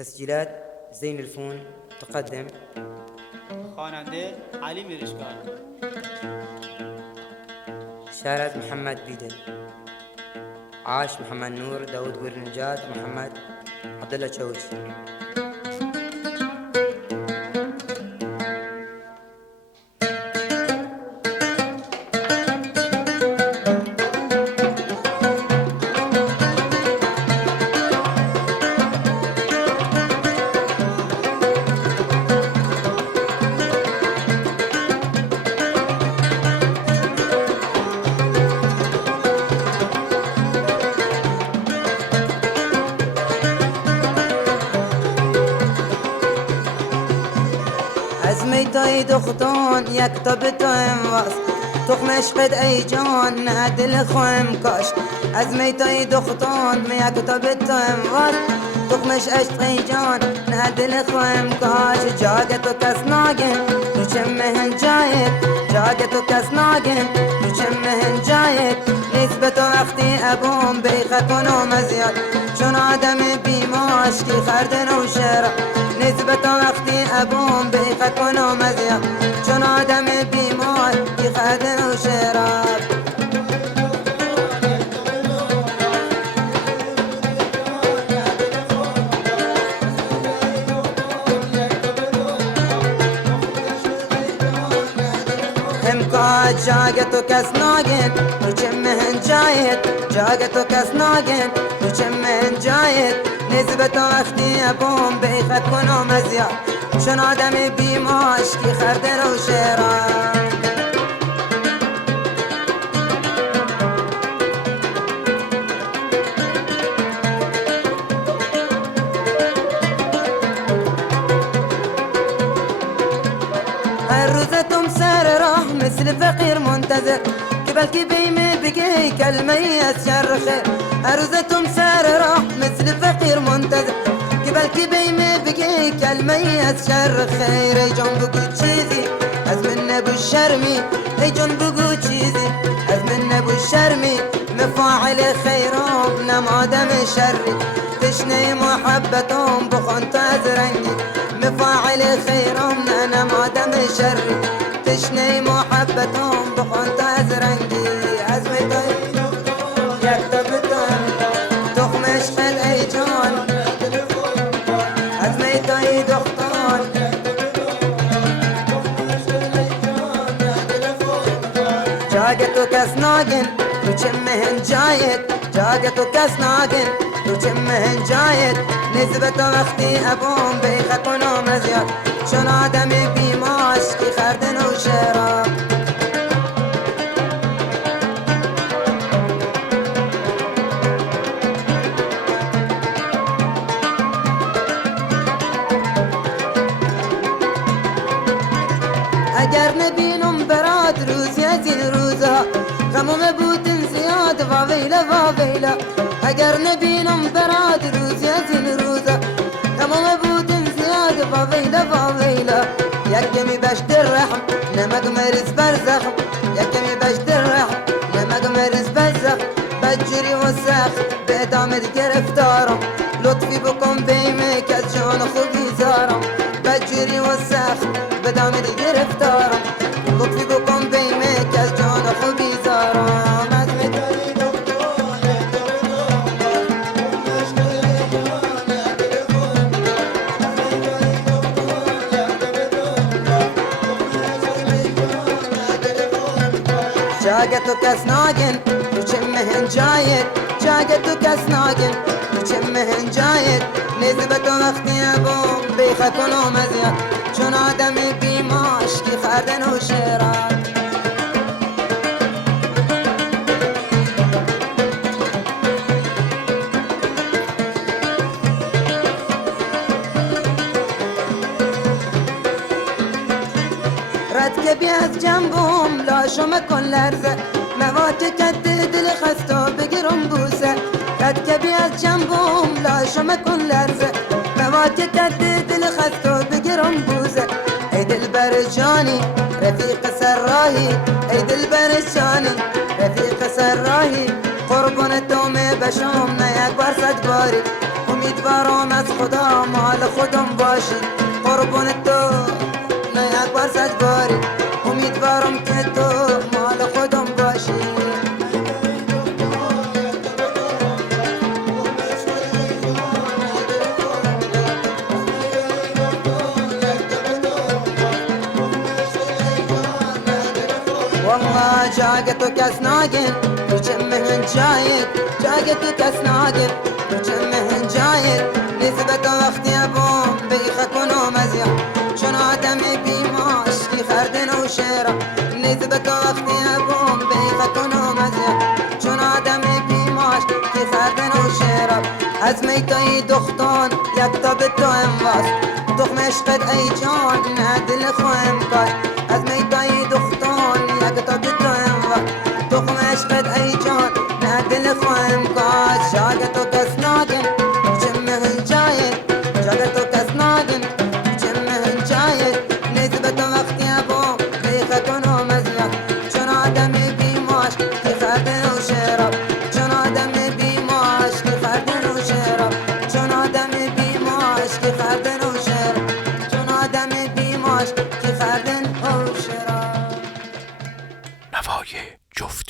تسجيلات زين الفون تقدم خواننده علی میرشکار، شارد محمد بيدل، عاش محمد نور، داود قرنجات، محمد عبد الله تشوش. ازمیتای دختان یک تاب تو امواز تخمش قد ای جان نه دل خواهم کاش ازمیتای دختان یک تاب تو امواز تخمش عشق ای جان نه دل خواهم کاش جاگ تو کس ناگن تو چه مهن جایت جاگ تو کس ناگن تو چه مهن جایت نسبت وقتی ابوم بیخ کنم مزیاد چون آدم بیماش کی خردن و شرع نسبت وقتی ابوم بیخ کنم مزیاد چون آدم بیمار کی خردن و شرع جاگ تو کس ناگن تو چه مهن جایت جاگ تو کس ناگن تو چه مهن جایت نسبت وقتی ابوم بیخت کنم ازیاد چون آدم بیماش کی خرده رو شیران هر روز تم سر راه مثل فقير منتظر قبل كي بيمي بقي كلمة يسشر خير هر روز تم سر راه مثل فقير منتظر قبل كي بيمي بقي كلمة يسشر خير اي جون بقو چيزي از من نبو الشرمي اي جون بقو چيزي از من نبو الشرمي مفاعل خيرهم نمادم شري تشني محبتهم بخون تازرنجي مفاعل خيرهم انا مادم شري تشني محبتهم بخون تازرنجي عزمتي يكتبتهم تخمش خد اي جان عزمتي دختان جاگتو کس ناگن تو چه مهن جایت جاگتو کس ناگن تو چه مهن جایت نسبت وقتی ابوم بیخ کنم ازیاد چون آدم بیماش کی خردن و شراب اگر نبینم برات روزی از این روزها غموم بودن زیاد واویلا واویلا اگر نبینم برات روزی از این روزها غموم بودن زیاد واویلا واویلا یکمی بشتر رحم نمک مرز برزخم یکمی بشتر رحم نمک مرز برزخم بجری و سخت به ادامت گرفتارم لطفی بکن بیمه که از جان خوبی زارم بجری و سخت به ادامت گرفتارم لطفی بکن بیمه که از جان خوبی زارم جاگ تو کس ناگن تو چه مهن جایت جاگ تو کس ناگن تو چه مهن جایت نسبت وقتی ابوم بیخ کنم ازیاد چون آدم بیماش کی خردن و شیران رد که بی از جنبم لاشم کن لرزه موات کد دل خستا بگیرم بوسه رد که بی از جنبم لاشم کن لرزه موات کد دل خستا بگیرم بوسه ای دل بر جانی رفیق سراهی ای دل بر جانی رفیق سراهی قربان تو می بشم نه یک بار صد باری امیدوارم از خدا مال خودم باشی قربون تو نه یک بار سجباری امیدوارم که تو مال خودم باشی والله جاقت وكاس ناقن وجمهن جايد جاقت وكاس ناقن وجمهن جايد نسبة وقت يا بوم بيخ كونو مزيان شنو آدمي بيماش في خردن وشيرة نسبة وقت يا بوم بيخ كونو مزيان شنو آدمي بيماش في خردن وشيرة ازمي تاي دختان يكتب تو انواس دخمش قد اي جان نادل خوهم باش ازمي تاي دختان يكتب تو انواس دخمش قد اي جان نادل خوهم باش شاقتو كسناقن جمهن جايد شاقتو كسناقن جمهن جايد نسبة وقت يا بو بيخ كونو مزيان شنو آدمي بيماش في خردن وشرب شنو آدمي بيماش في خردن وشرب شنو آدمي بيماش في خردن وشرب شنو آدمي بيماش في خردن وشرب نوای جفت